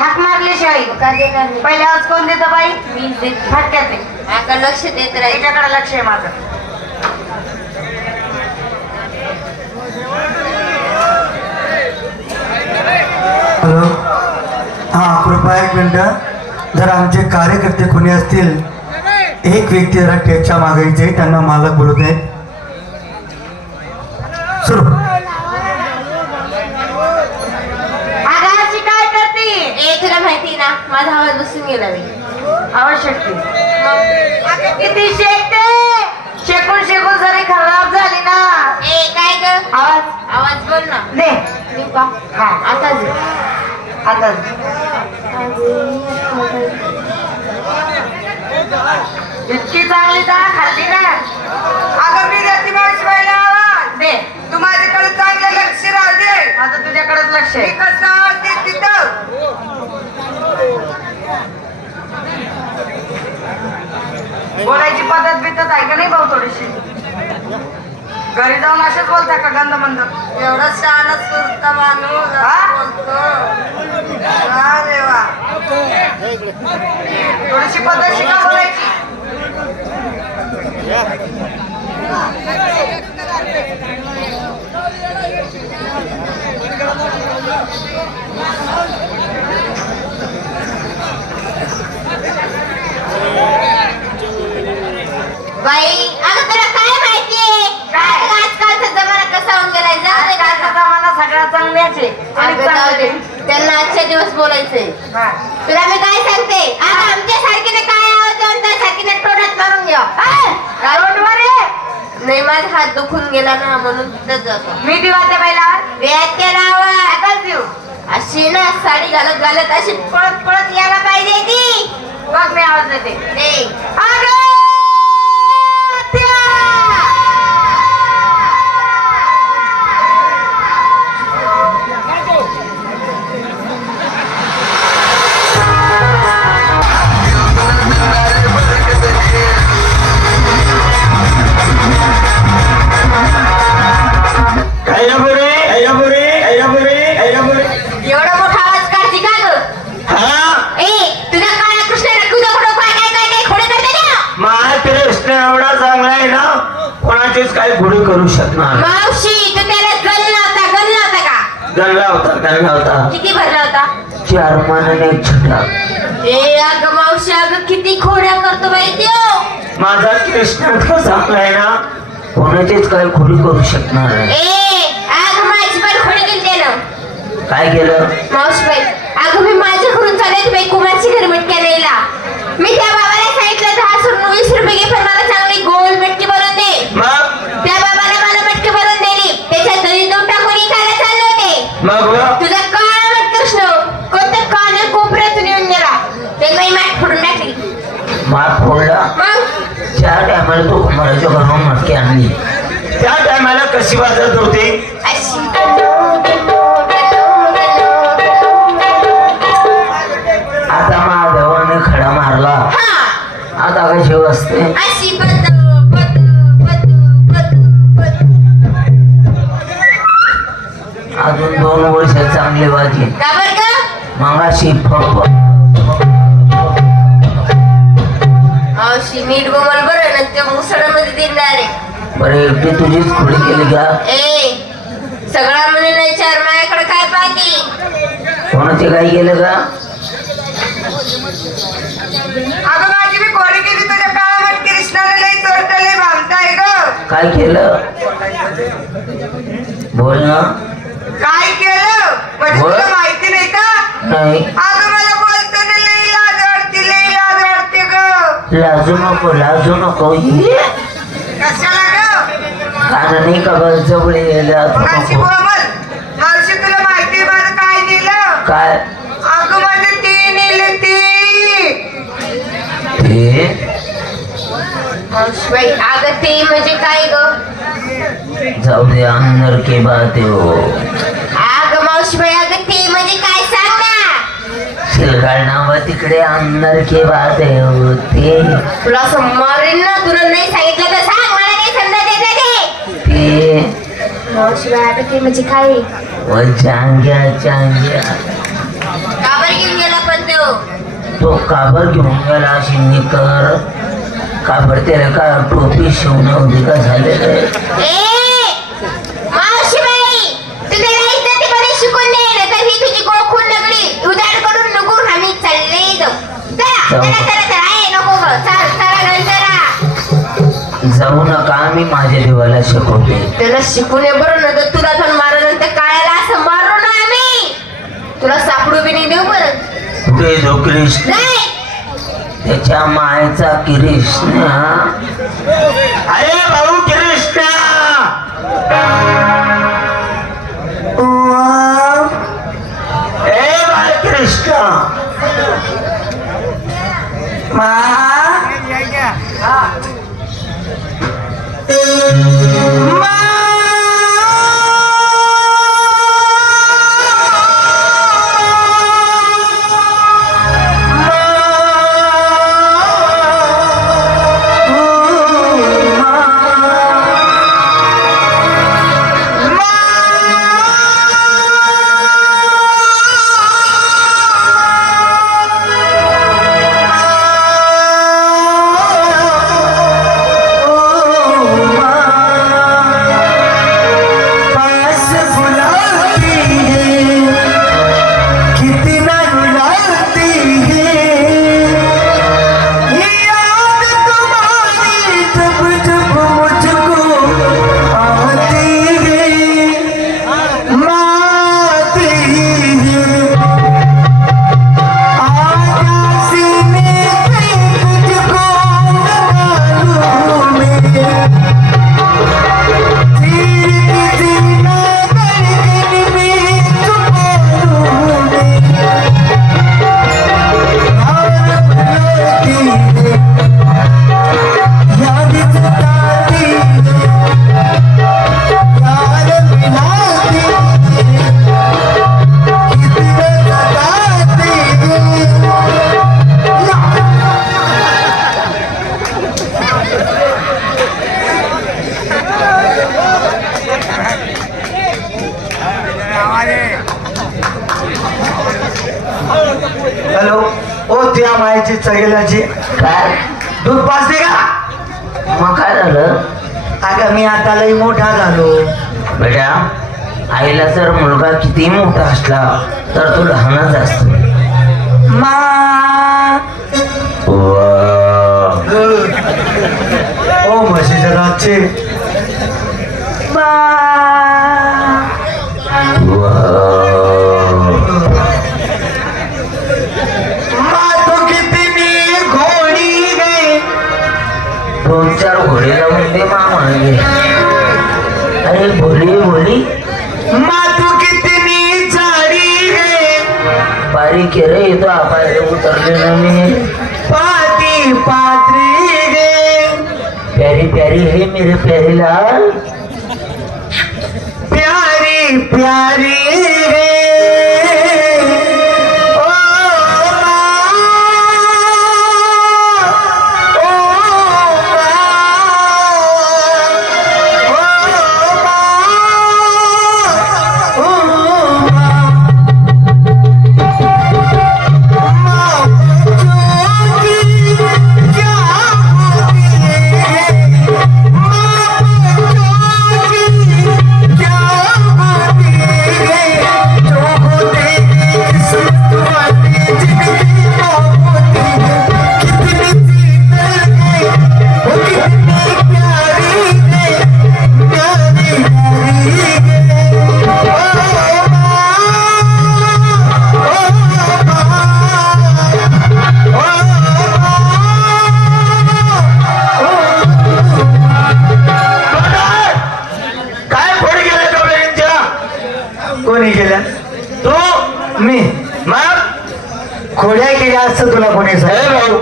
हाक देणार नाही? पहिले आवाज कोण देतं बाई? फटक्यात आहे. आका लक्ष देत राहील. याच्याकडे लक्ष आहे माझं. हॅलो. हां कृपया एक मिनटं. जर आमचे कार्यकर्ते कोणी असतील एक व्यक्ती जरा टेकच्या मागायचे त्यांना मालक बोलत आहेत सुरू अगं अशी काय करते ए तुला माहिती ना माझा आवाज बसून गेला मी आवश्यक ती. मग अगं किती शेकते? शेकून शेकून जरी खराब झाली ना. ए काय ग? आवाज. आवाज बोल ना. दे. मी का? हा. आता दे. आता इतकी चांगली डाळ खाल्ली ना. अगं मी देते मावशी बाईला आवाज. दे. तू माझ्याकडे चांगलं लक्ष राहू दे. माझं तुझ्याकडेच लक्ष आहे कसं आवाज देत तिथं बोलायची पद्धत बिद्धत आहे का नाही भाऊ थोडीशी? घरी जाऊन असेच बोलता का गंध मंद? एवढा शहाणा सुरता माणूस थोडीशी पद्धत शिका बोलायची. बाई अगं तुला काय माहितीये? काय? अगं, आजकालचा जमाना कसा होऊन गेलाय जाऊ दे आजकालचा का जमाना सगळा चांगल्याचे अगं, जाऊ दे त्यांना आजच्या दिवस बोलायचंय तुला मी काय सांगते? आमच्या सारखीने काय सारखीने मारून घ्या. नाही माझा हात दुखून गेला ना म्हणून जातो. मी दिवा त्या बाईला. व्याख्या नावा आताच देऊ. अशी ना साडी घालत घालत अशी पळत पळत यायला पाहिजे ती. बघ मी आवाज देते. अगं, चांगला आहे ना कोणाचीच काही गुढी करू शकणार. मावशी तू त्याला गल्ला होता गल्ला होता का? गल्ला होता गल्ला होता किती भरला होता चार मानाने छटा. ए अगं मावशी अगं किती खोड्या करतो बाई त्यो. माझा कृष्ण इतका चांगला आहे ना कोणाचीच काही गुढी करू शकणार नाही. ए अगं माझी पण खोडी केली त्यानं. काय केलं? मावशी बाई अगं मी माझ्याकडून चालत बाई कुमारची घर मटक्या न्यायला मी त्या बाबाला सांगितलं दहा सोडून वीस रुपये घे पण मला चांगली गोल मटकी बनवून दे मग त्या बाबाने मला मटकी बनवून दिली त्याच्यात दही दूध टाकून इकायला चालले होते मग बघ. तुझा काळा मट कृष्ण कोणत्या कान्या कोपऱ्यातून येऊन गेला ते मी मॅट फोडून टाकली मार फोडला त्या टायमाला तो कुमाराच्या घरून मटकी आणली. त्या टायमाला कशी वाजत होती? आता महादेवाने खडा मारला. हा. आता कशी बद अजून दोन वर्ष चांगली वाजी का बरं का? मगाशी फप मावशी नीट बोमल बरं ना त्या मुसळामध्ये दिलणार आहे बरं एकटी तुझीच खोडी केली का? ए सगळा म्हणे नाही चार माझ्याकडे काय पाहती? कोणाचे काय केलं का? अगं माझी मी कोरी केली तुझ्या काळामध्ये कृष्णाला लई चोरट लई भामताय ग. काय केलं? बोल ना. काय केलं? म्हणजे बोल. तुला माहिती नाही का? नाही. लाजू नको लाजू नको. ग? कानाने का बस जवळ यायला मावशी नको. बोमल मावशी तुला माहिती माझं काय नेलं? काय? अगं माझं ती नेलं ती. ते? मावशी बाई अगं ते म्हणजे काय ग? जाऊ दे अंदर के बात हो. अगं मावशी बाई अगं ते म्हणजे काय सांग नाव तिकडे अंदर के बात है हो ते तुला असं मारेन ना तुला नाही सांगितलं तर सांग मला नाही समजा देत ते. ते ते म्हणजे काय? व चांग्या. चांग्या का बरं घेऊन गेला तो? काबर घेऊन गेला काबर त्याला का टोपी शिवणं होती का झालेलं आहे? मी माझ्या देवाला शिकवते. त्याला शिकून ये बरं ना तर तुला पण मारून त्या काळ्याला असं मारू ना आम्ही तुला सापडू बी नाही देऊ बरं. कुठे जो कृष्ण नाही. त्याच्या मायचा कृष्ण. हॅलो? ओ त्या मायची चगेलाची. काय? दूध पाजते का? मग काय झालं? अगं मी आता लई मोठा झालो. बेटा आईला जर मुलगा किती मोठा असला तर तो लहानच असतो. मा. ओ म्हशीच्या रातचे अरे भोली भोली मा तू किती झाडी गे बारीक आहे रे तो आपण उतरले ना मी। पाती पात्री गे प्यारी प्यारी है मेरे प्यारी लाल प्यारी प्यारी गे तू मी. मग? खोड्या केल्या असतं तुला कोणी भाऊ.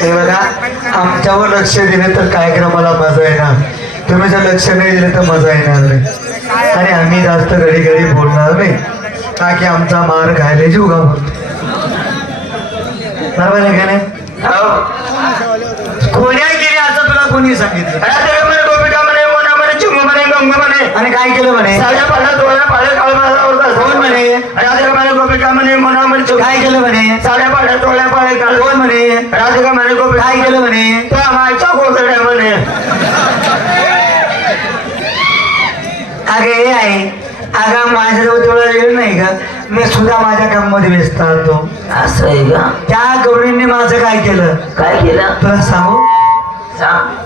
हे बघा आमच्यावर लक्ष दिलं तर कार्यक्रमाला मजा येणार. तुम्ही जर लक्ष नाही दिलं तर मजा येणार नाही. आणि आम्ही जास्त घडी घडी बोलणार नाही. का की आमचा मार खायला जीव घाबरतो बरोबर आहे का नाही? हो. खोड्या केल्या असं तुला कोणी सांगितलं? चिंगू म्हणे. आणि काय केलं म्हणे? साड्या पाला डोळ्या पाले काळ माझा कोण म्हणे? तेरे म्हणे गोपिका गोपी का म्हणे? म्हणा म्हणजे काय केलं म्हणे? साड्या पाड्या टोळ्या पाड्या काढ कोण म्हणे? राधिका म्हणे गोपी? काय केलं म्हणे? त्या मायच्या गोदड्या म्हणे. अगे हे आहे अगं माझ्याजवळ तेवढा वेळ नाही का मी सुद्धा माझ्या कामामध्ये व्यस्त राहतो. असं आहे का? त्या गौरींनी माझं काय केलं? काय केलं? तुला सांगू? सांग.